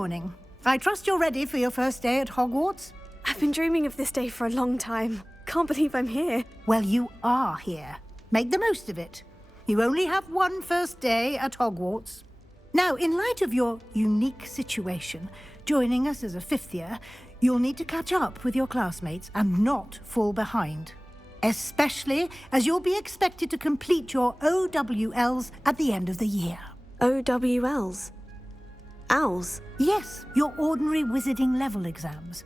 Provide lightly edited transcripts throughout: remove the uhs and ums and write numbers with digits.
morning. I trust you're ready for your first day at Hogwarts? I've been dreaming of this day for a long time. Can't believe I'm here. Well, you are here. Make the most of it. You only have one first day at Hogwarts. Now, in light of your unique situation, joining us as a fifth year, you'll need to catch up with your classmates and not fall behind. Especially as you'll be expected to complete your OWLs at the end of the year. OWLs? Owls? Yes, your ordinary wizarding level exams.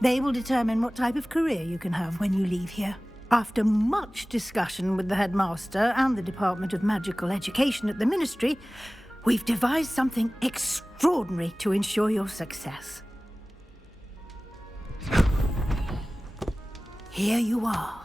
They will determine what type of career you can have when you leave here. After much discussion with the headmaster and the Department of Magical Education at the Ministry, we've devised something extraordinary to ensure your success. Here you are.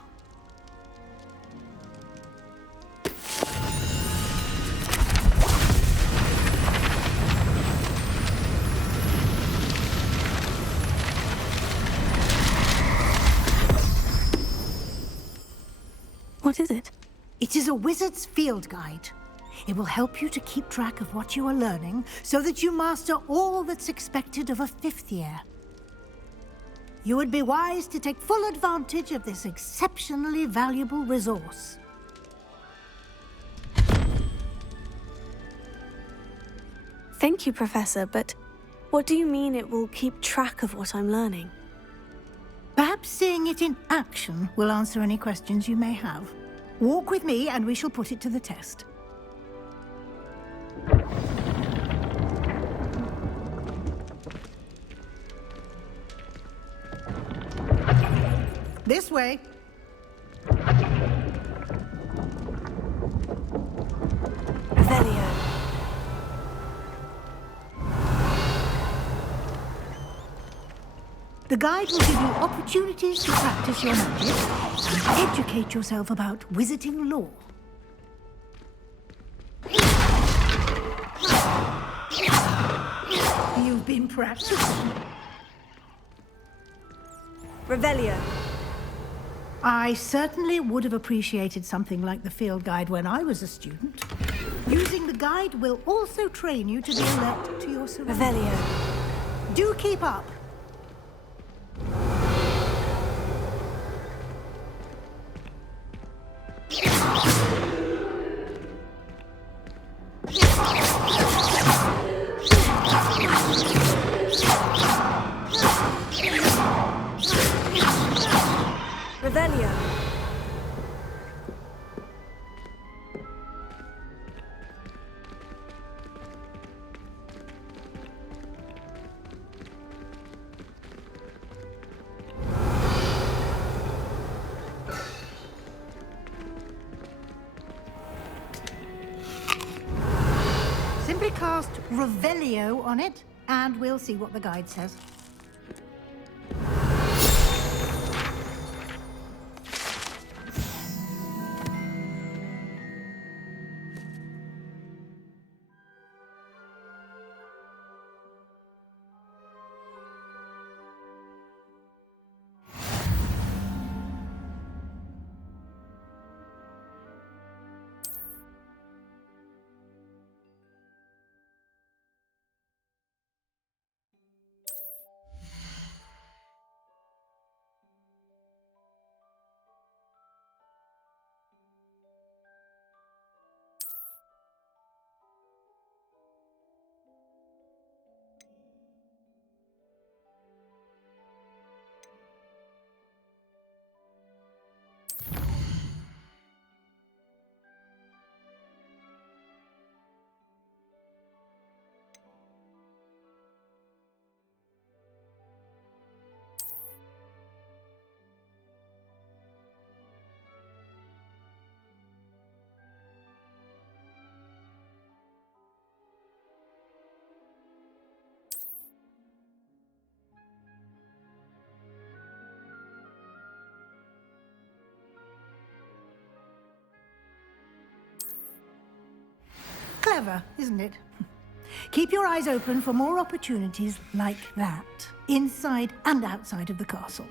What is it? It is a wizard's field guide. It will help you to keep track of what you are learning so that you master all that's expected of a fifth year. You would be wise to take full advantage of this exceptionally valuable resource. Thank you, Professor, but what do you mean it will keep track of what I'm learning? Perhaps seeing it in action will answer any questions you may have. Walk with me and we shall put it to the test. This way. Revelio. The guide will give you opportunities to practice your magic and educate yourself about wizarding lore. You've been practicing. Revelio. I certainly would have appreciated something like the field guide when I was a student. Using the guide will also train you to be alert to your surroundings. Revelio. Do keep up. Revelio. Simply cast Revelio on it, and we'll see what the guide says. Clever, isn't it? Keep your eyes open for more opportunities like that, inside and outside of the castle.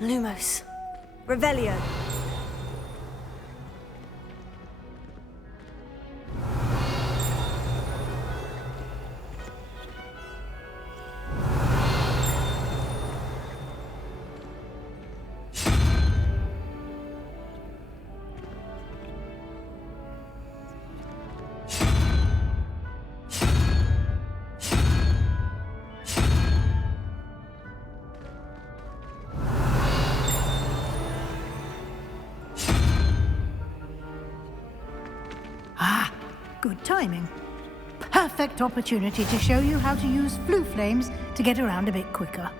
Lumos. Revelio. Good timing. Perfect opportunity to show you how to use flue flames to get around a bit quicker.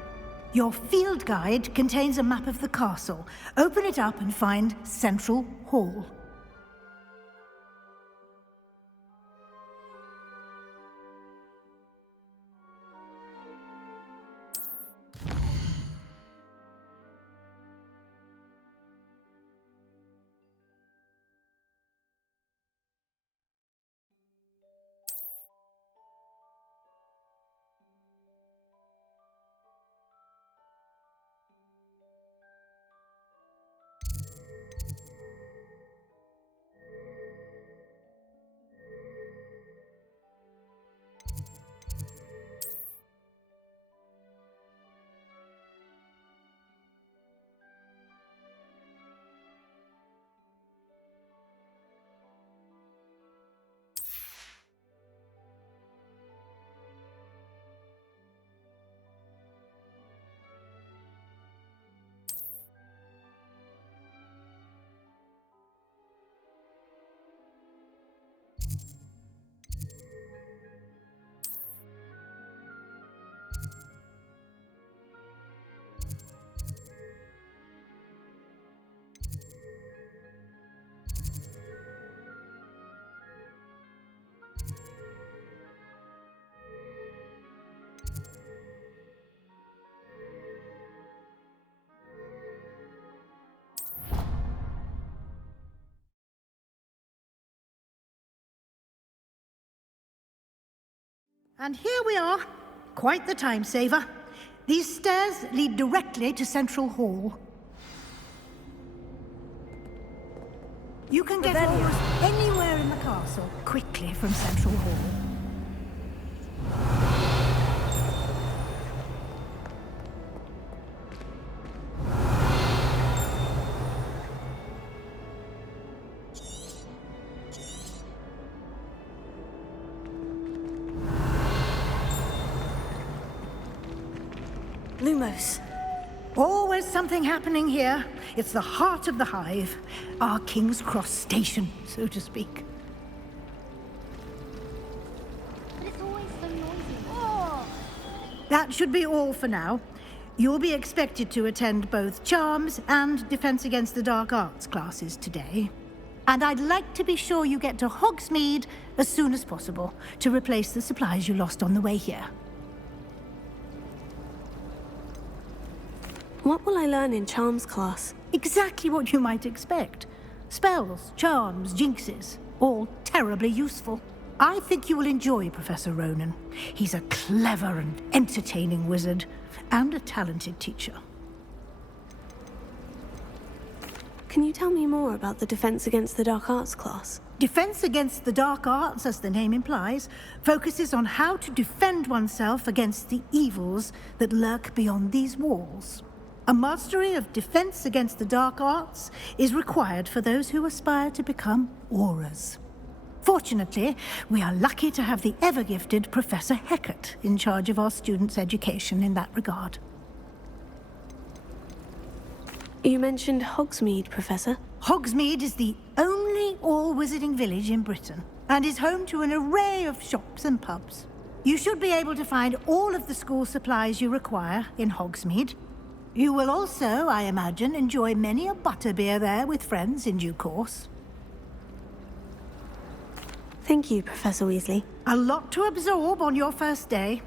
Your field guide contains a map of the castle. Open it up and find Central Hall. And here we are. Quite the time saver. These stairs lead directly to Central Hall. You can get almost anywhere in the castle quickly from Central Hall. Lumos. Always something happening here. It's the heart of the hive. Our King's Cross station, so to speak. But it's always so noisy. Oh! That should be all for now. You'll be expected to attend both Charms and Defense Against the Dark Arts classes today. And I'd like to be sure you get to Hogsmeade as soon as possible to replace the supplies you lost on the way here. What will I learn in Charms class? Exactly what you might expect. Spells, charms, jinxes, all terribly useful. I think you will enjoy Professor Ronan. He's a clever and entertaining wizard, and a talented teacher. Can you tell me more about the Defense Against the Dark Arts class? Defense Against the Dark Arts, as the name implies, focuses on how to defend oneself against the evils that lurk beyond these walls. A mastery of Defense Against the Dark Arts is required for those who aspire to become Aurors. Fortunately, we are lucky to have the ever-gifted Professor Hecat in charge of our students' education in that regard. You mentioned Hogsmeade, Professor. Hogsmeade is the only all-wizarding village in Britain, and is home to an array of shops and pubs. You should be able to find all of the school supplies you require in Hogsmeade. You will also, I imagine, enjoy many a butterbeer there with friends in due course. Thank you, Professor Weasley. A lot to absorb on your first day,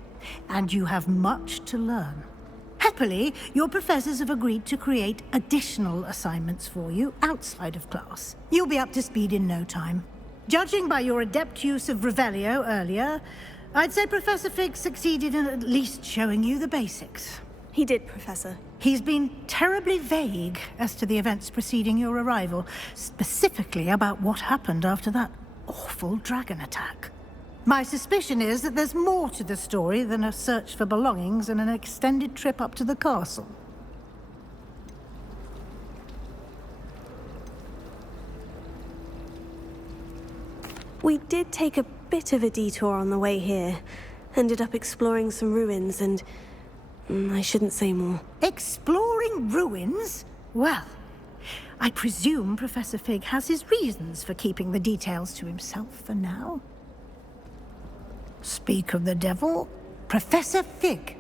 and you have much to learn. Happily, your professors have agreed to create additional assignments for you outside of class. You'll be up to speed in no time. Judging by your adept use of Revelio earlier, I'd say Professor Fig succeeded in at least showing you the basics. He did, Professor. He's been terribly vague as to the events preceding your arrival, specifically about what happened after that awful dragon attack. My suspicion is that there's more to the story than a search for belongings and an extended trip up to the castle. We did take a bit of a detour on the way here. Ended up exploring some ruins and... I shouldn't say more. Exploring ruins? Well, I presume Professor Fig has his reasons for keeping the details to himself for now. Speak of the devil, Professor Fig.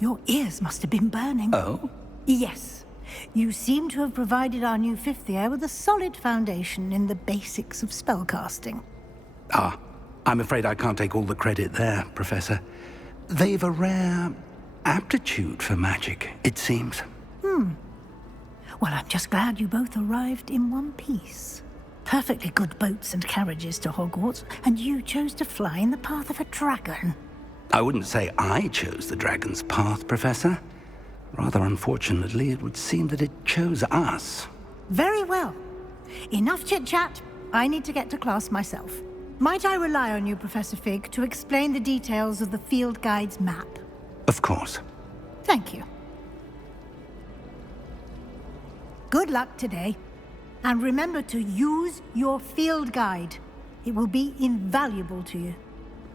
Your ears must have been burning. Oh? Yes. You seem to have provided our new fifth year with a solid foundation in the basics of spellcasting. Ah, I'm afraid I can't take all the credit there, Professor. They've a rare aptitude for magic, it seems. Well, I'm just glad you both arrived in one piece. Perfectly good boats and carriages to Hogwarts, and you chose to fly in the path of a dragon. I wouldn't say I chose the dragon's path, Professor. Rather unfortunately, it would seem that it chose us. Very well. Enough chit-chat. I need to get to class myself. Might I rely on you, Professor Fig, to explain the details of the field guide's map? Of course. Thank you. Good luck today. And remember to use your field guide. It will be invaluable to you.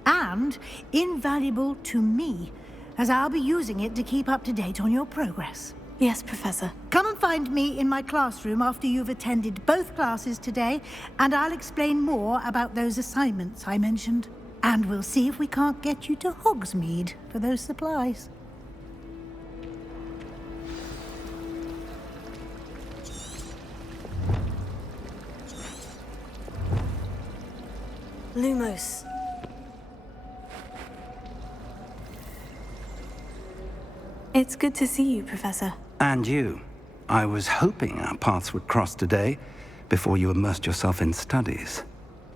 And invaluable to me, as I'll be using it to keep up to date on your progress. Yes, Professor. Come and find me in my classroom after you've attended both classes today, and I'll explain more about those assignments I mentioned. And we'll see if we can't get you to Hogsmeade for those supplies. Lumos. It's good to see you, Professor. And you. I was hoping our paths would cross today, before you immersed yourself in studies.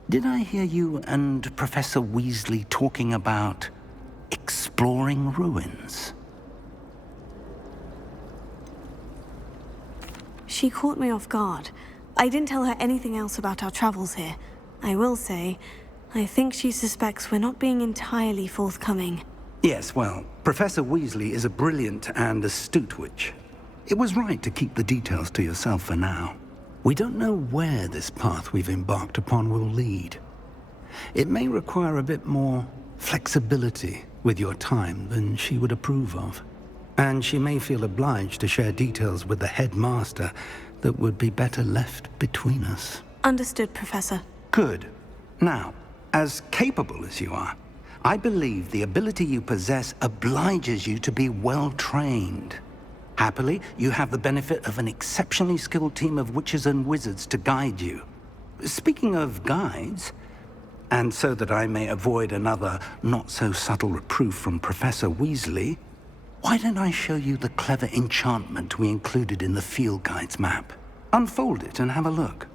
Did I hear you and Professor Weasley talking about exploring ruins? She caught me off guard. I didn't tell her anything else about our travels here. I will say, I think she suspects we're not being entirely forthcoming. Yes, well, Professor Weasley is a brilliant and astute witch. It was right to keep the details to yourself for now. We don't know where this path we've embarked upon will lead. It may require a bit more flexibility with your time than she would approve of. And she may feel obliged to share details with the headmaster that would be better left between us. Understood, Professor. Good. Now, as capable as you are, I believe the ability you possess obliges you to be well trained. Happily, you have the benefit of an exceptionally skilled team of witches and wizards to guide you. Speaking of guides, and so that I may avoid another not-so-subtle reproof from Professor Weasley, why don't I show you the clever enchantment we included in the field guide's map? Unfold it and have a look.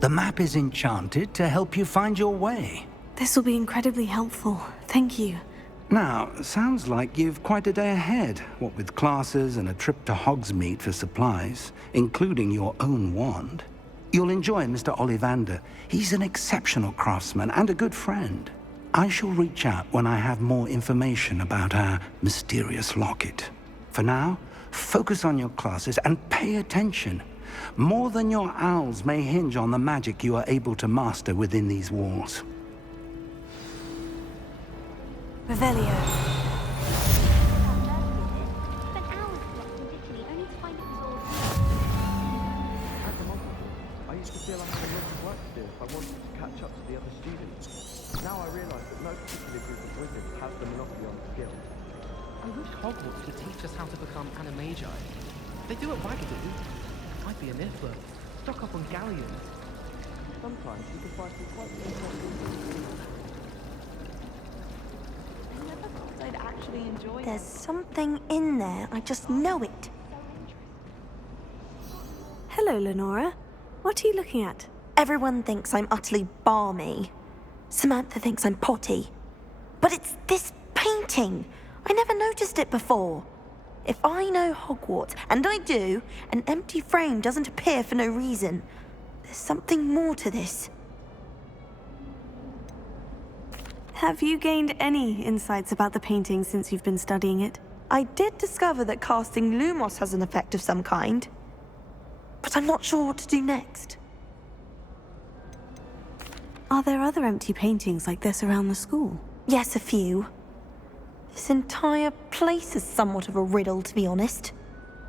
The map is enchanted to help you find your way. This will be incredibly helpful. Thank you. Now, sounds like you've quite a day ahead, what with classes and a trip to Hogsmeade for supplies, including your own wand. You'll enjoy Mr. Ollivander. He's an exceptional craftsman and a good friend. I shall reach out when I have more information about our mysterious locket. For now, focus on your classes and pay attention. More than your owls may hinge on the magic you are able to master within these walls. Revelio. Spent hours collecting Dickney only to find it was all As a monk, I used to feel I had a lot of work to do if I wanted to catch up to the other students. Now I realise that no particular group of wizards has the monopoly on skill. I wish Hogwarts could teach us how to become animagi. They do at Wagadu. I'd be a Niffler. Stock up on galleons. Sometimes you can find some quite interesting things. I never thought I'd actually enjoy it. There's something in there. I just know it. Hello, Lenora. What are you looking at? Everyone thinks I'm utterly balmy. Samantha thinks I'm potty. But it's this painting. I never noticed it before. If I know Hogwarts, and I do, an empty frame doesn't appear for no reason. There's something more to this. Have you gained any insights about the painting since you've been studying it? I did discover that casting Lumos has an effect of some kind. But I'm not sure what to do next. Are there other empty paintings like this around the school? Yes, a few. This entire place is somewhat of a riddle, to be honest.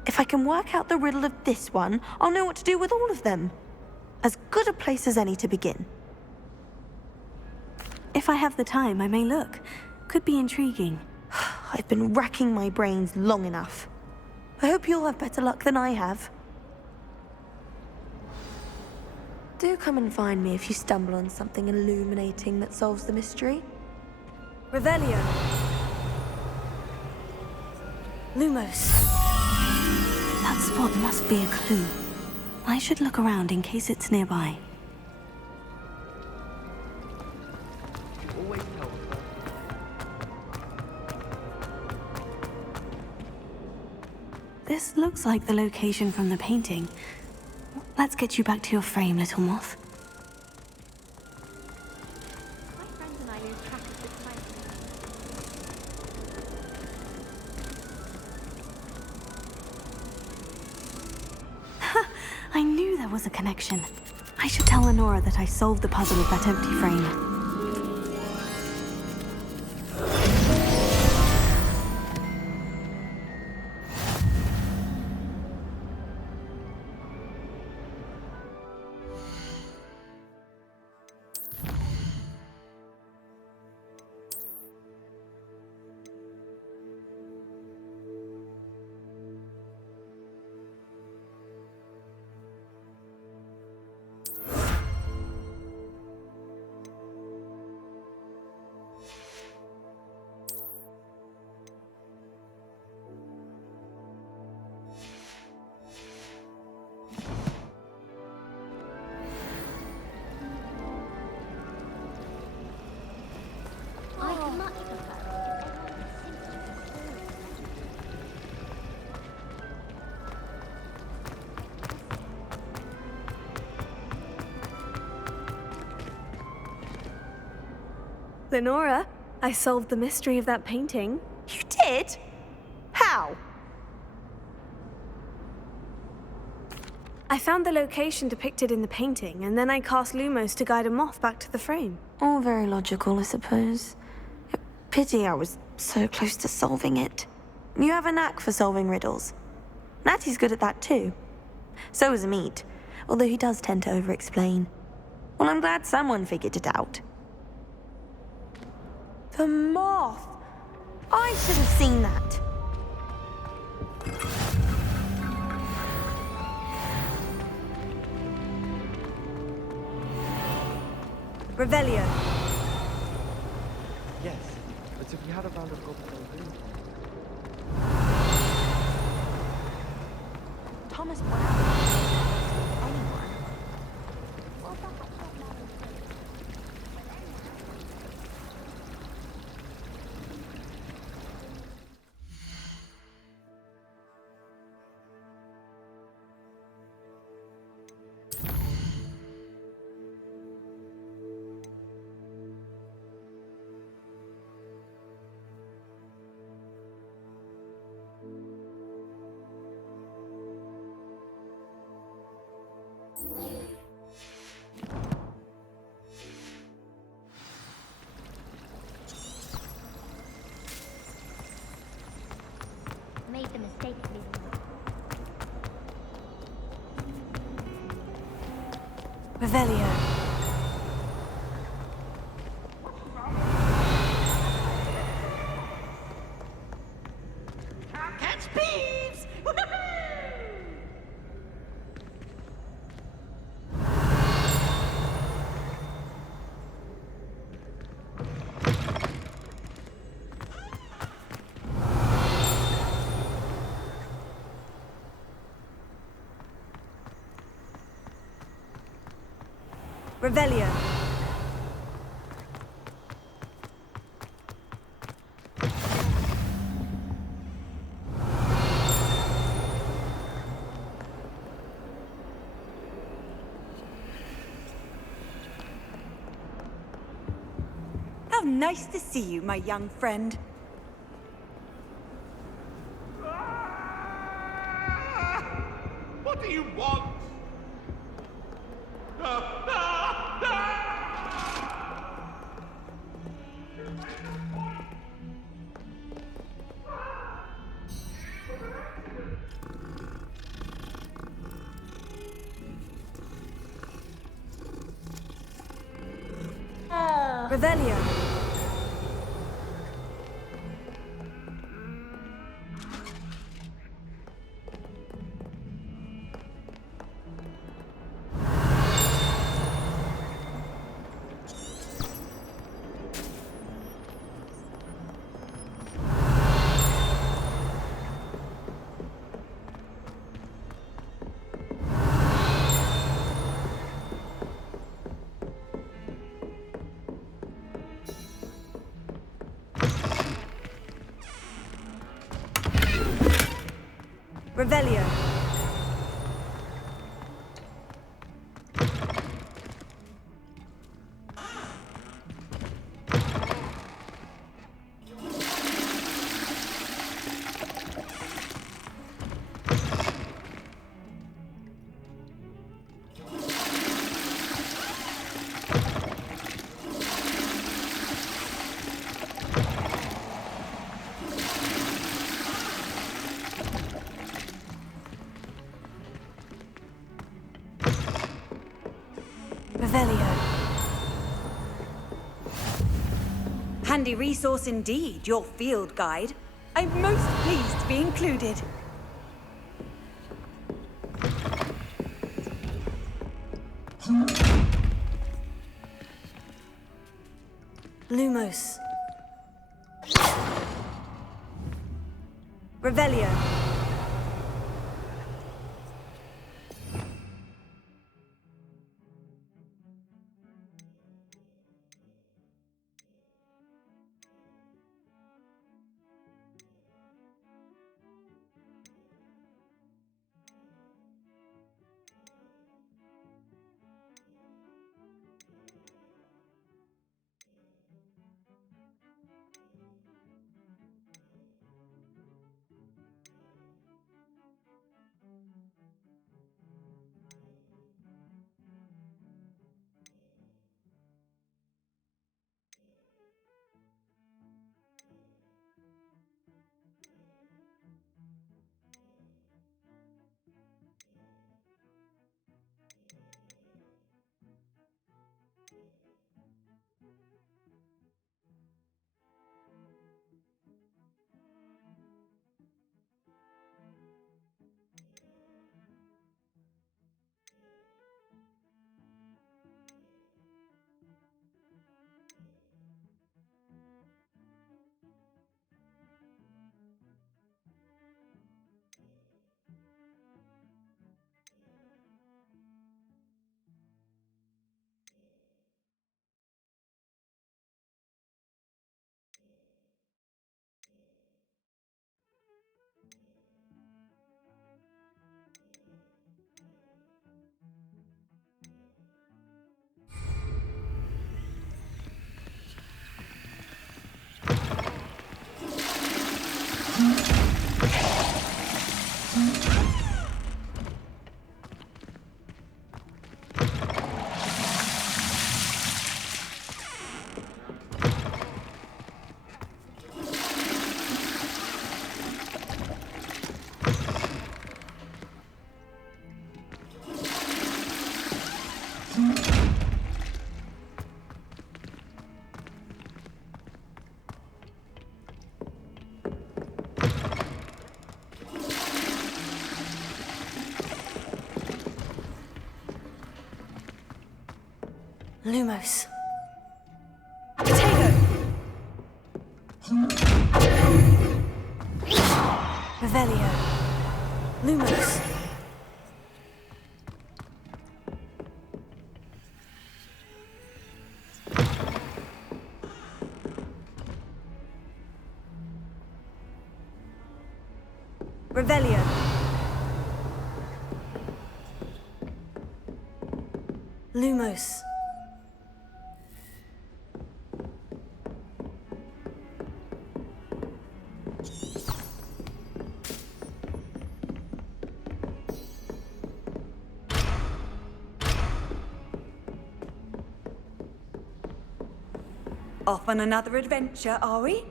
If I can work out the riddle of this one, I'll know what to do with all of them. As good a place as any to begin. If I have the time, I may look. Could be intriguing. I've been racking my brains long enough. I hope you'll have better luck than I have. Do come and find me if you stumble on something illuminating that solves the mystery. Revelio. Lumos. That spot must be a clue. I should look around in case it's nearby. You always tell us that. This looks like the location from the painting. Let's get you back to your frame, little moth. My friends and I lose track of the time. I knew there was a connection. I should tell Lenora that I solved the puzzle of that empty frame. I'd much prefer it. Everyone seems to Lenora, I solved the mystery of that painting. You did? How? I found the location depicted in the painting, and then I cast Lumos to guide a moth back to the frame. All very logical, I suppose. Pity I was so close to solving it. You have a knack for solving riddles. Natty's good at that too. So is Amit, although he does tend to over-explain. Well, I'm glad someone figured it out. The moth! I should have seen that. Revelio. Yes, but if we had a round of Gobstone Green. Thomas went out. Anyone? Well, perhaps not now. Revelio. Catch beeves! Revelio. How nice to see you, my young friend. What do you want? Revelio. Revelio. Revelio. Handy resource indeed, your field guide. I'm most pleased to be included. Lumos. Revelio. Lumos. Potato! Revelio. Lumos. Revelio. Lumos. Off on another adventure, are we?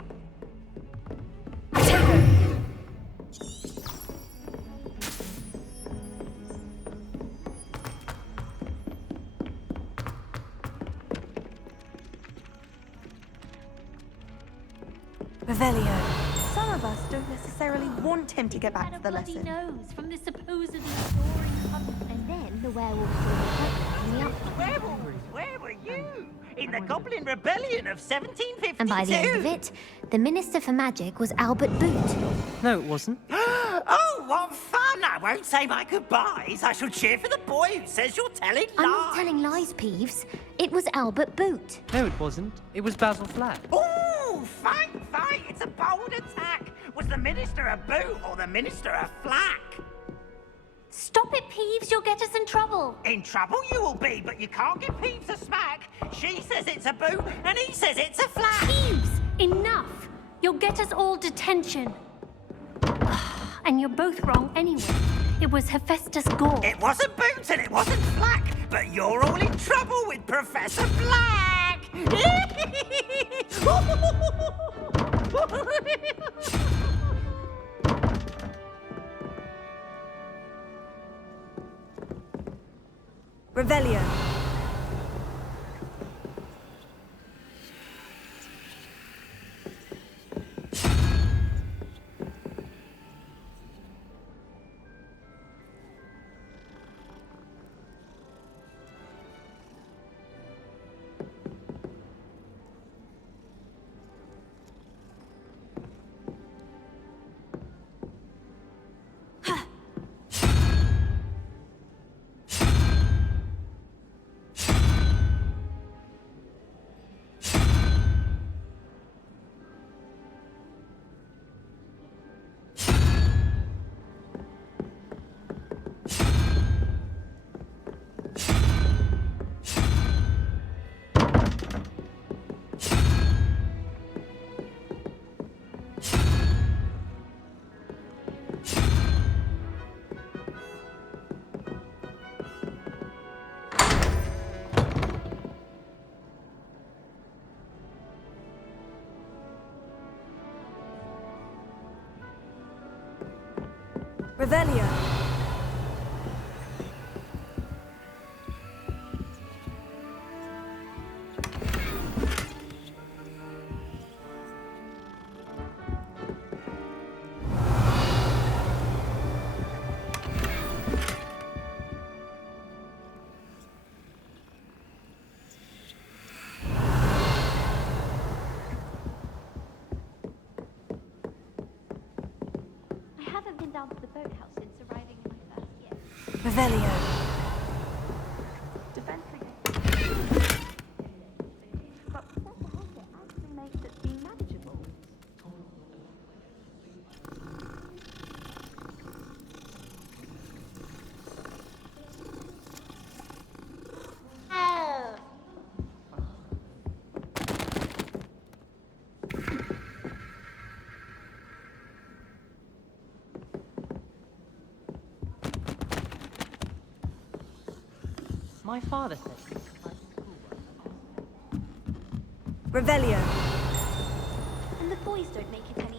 Revelio. Some of us don't necessarily want him to get back to the bloody lesson. nose from the supposedly adoring couple. And then the werewolf saw the in the up. Werewolves, where were you? In the Goblin Rebellion of 1752? And by the end of it, the Minister for Magic was Albert Boot. No, it wasn't. Oh, what fun! I won't say my goodbyes. I shall cheer for the boy who says you're telling lies. I'm not telling lies, Peeves. It was Albert Boot. No, it wasn't. It was Basil Flack. Oh, fight! It's a bold attack. Was the Minister a boot or the Minister a flack? Stop it, Peeves. You'll get us in trouble. In trouble you will be, but you can't give Peeves a smack. She says it's a boot and he says it's a flack. Peeves, enough. You'll get us all detention. And you're both wrong anyway. It was Hephaestus Gore. It wasn't boot and it wasn't flack, but you're all in trouble with Professor Black. Revelio. Revelio. I haven't been down to the boathouse since arriving in my first year. Revelio. But what the heck it actually makes it seem manageable? Oh. My father said Revelio. And the boys don't make it any